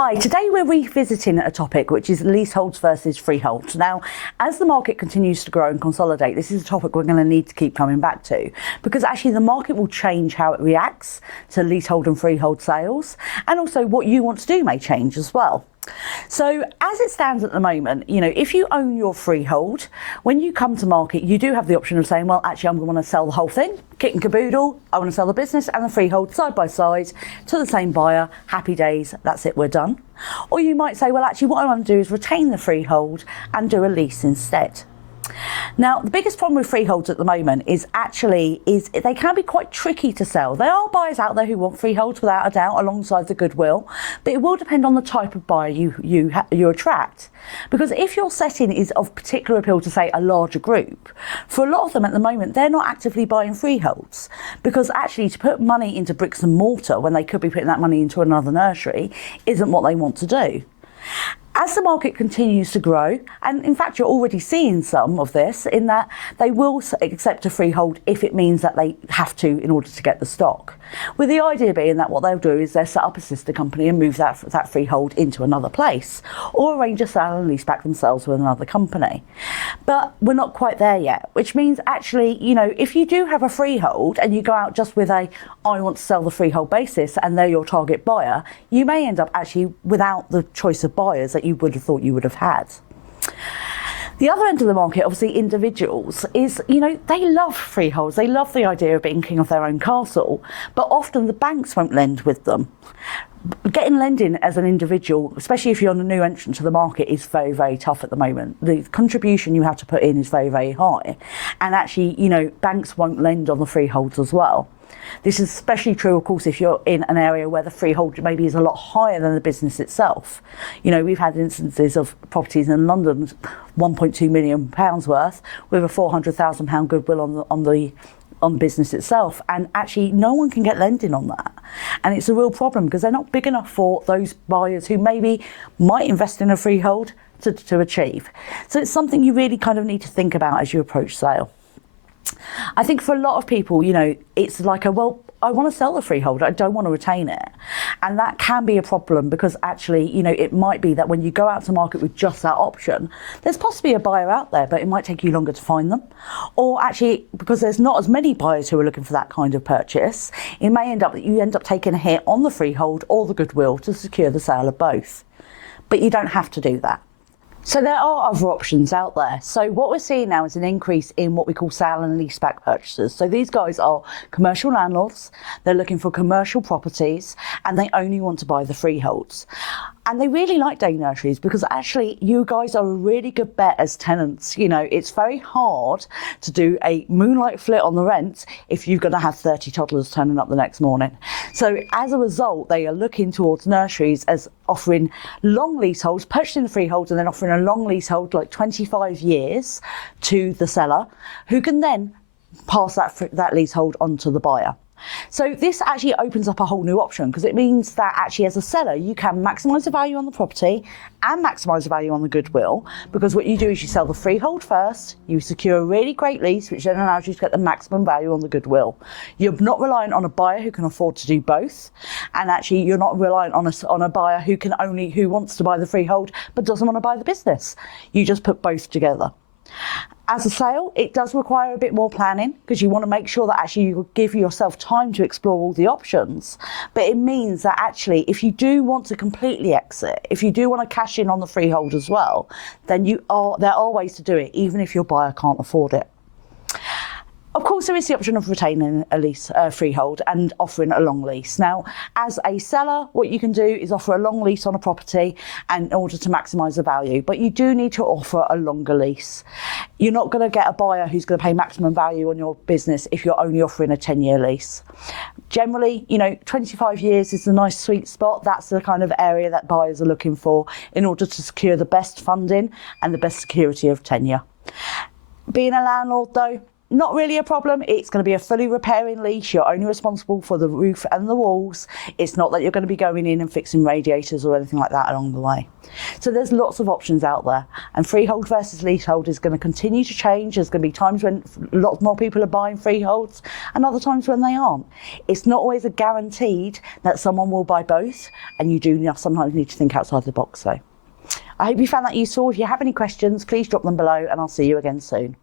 Hi, today we're revisiting a topic which is leaseholds versus freeholds. Now, as the market continues to grow and consolidate, this is a topic we're going to need to keep coming back to, because actually the market will change how it reacts to leasehold and freehold sales, and also what you want to do may change as well. So as it stands at the moment, if you own your freehold, when you come to market, you do have the option of saying, well, actually, I'm going to sell the whole thing, kit and caboodle. I want to sell the business and the freehold side by side to the same buyer. Happy days. That's it. We're done. Or you might say, well, actually, what I want to do is retain the freehold and do a lease instead. Now, the biggest problem with freeholds at the moment is they can be quite tricky to sell. There are buyers out there who want freeholds without a doubt, alongside the goodwill, but it will depend on the type of buyer you attract. Because if your setting is of particular appeal to, say, a larger group, for a lot of them at the moment, they're not actively buying freeholds, because actually to put money into bricks and mortar when they could be putting that money into another nursery isn't what they want to do. As the market continues to grow, and in fact you're already seeing some of this, in that they will accept a freehold if it means that they have to in order to get the stock. With the idea being that what they'll do is they'll set up a sister company and move that freehold into another place, or arrange a sale and lease back themselves with another company. But we're not quite there yet, which means actually, if you do have a freehold and you go out just with I want to sell the freehold basis and they're your target buyer, you may end up actually without the choice of buyers that you would have thought you would have had. The other end of the market, obviously individuals, is, they love freeholds. They love the idea of being king of their own castle, but often the banks won't lend with them. Getting lending as an individual, especially if you're a new entrant to the market, is very, very tough at the moment. The contribution you have to put in is very, very high. And actually, banks won't lend on the freeholds as well. This is especially true, of course, if you're in an area where the freehold maybe is a lot higher than the business itself. We've had instances of properties in London, £1.2 million worth, with a £400,000 goodwill on the business itself, and actually no one can get lending on that. And it's a real problem because they're not big enough for those buyers who maybe might invest in a freehold to achieve. So it's something you really kind of need to think about as you approach sale. I think for a lot of people, it's like I want to sell the freehold, I don't want to retain it. And that can be a problem because actually, it might be that when you go out to market with just that option, there's possibly a buyer out there, but it might take you longer to find them. Or actually, because there's not as many buyers who are looking for that kind of purchase, it may end up that you end up taking a hit on the freehold or the goodwill to secure the sale of both. But you don't have to do that. So there are other options out there. So what we're seeing now is an increase in what we call sale and leaseback purchases. So these guys are commercial landlords, they're looking for commercial properties, and they only want to buy the freeholds. And they really like day nurseries because actually you guys are a really good bet as tenants. It's very hard to do a moonlight flit on the rent if you're going to have 30 toddlers turning up the next morning. So as a result, they are looking towards nurseries as offering long leaseholds, purchasing the freeholds and then offering a long leasehold like 25 years to the seller, who can then pass that leasehold on to the buyer. So this actually opens up a whole new option because it means that actually as a seller you can maximise the value on the property and maximise the value on the goodwill, because what you do is you sell the freehold first, you secure a really great lease which then allows you to get the maximum value on the goodwill. You're not reliant on a buyer who can afford to do both, and actually you're not reliant on a buyer who wants to buy the freehold but doesn't want to buy the business. You just put both together. As a sale, it does require a bit more planning because you want to make sure that actually you give yourself time to explore all the options. But it means that actually if you do want to completely exit, if you do want to cash in on the freehold as well, then there are ways to do it, even if your buyer can't afford it. Of course, there is the option of retaining a freehold and offering a long lease. Now, as a seller, what you can do is offer a long lease on a property in order to maximise the value, but you do need to offer a longer lease. You're not going to get a buyer who's going to pay maximum value on your business if you're only offering a 10-year lease. Generally, 25 years is a nice sweet spot. That's the kind of area that buyers are looking for in order to secure the best funding and the best security of tenure. Being a landlord, though, Not really a problem. It's going to be a fully repairing lease. You're only responsible for the roof and the walls. It's not that you're going to be going in and fixing radiators or anything like that along the way. So there's lots of options out there, and freehold versus leasehold is going to continue to change. There's going to be times when lots more people are buying freeholds and other times when they aren't. It's not always a guaranteed that someone will buy both, and you do sometimes need to think outside the box. So I hope you found that useful. If you have any questions, please drop them below, and I'll see you again soon.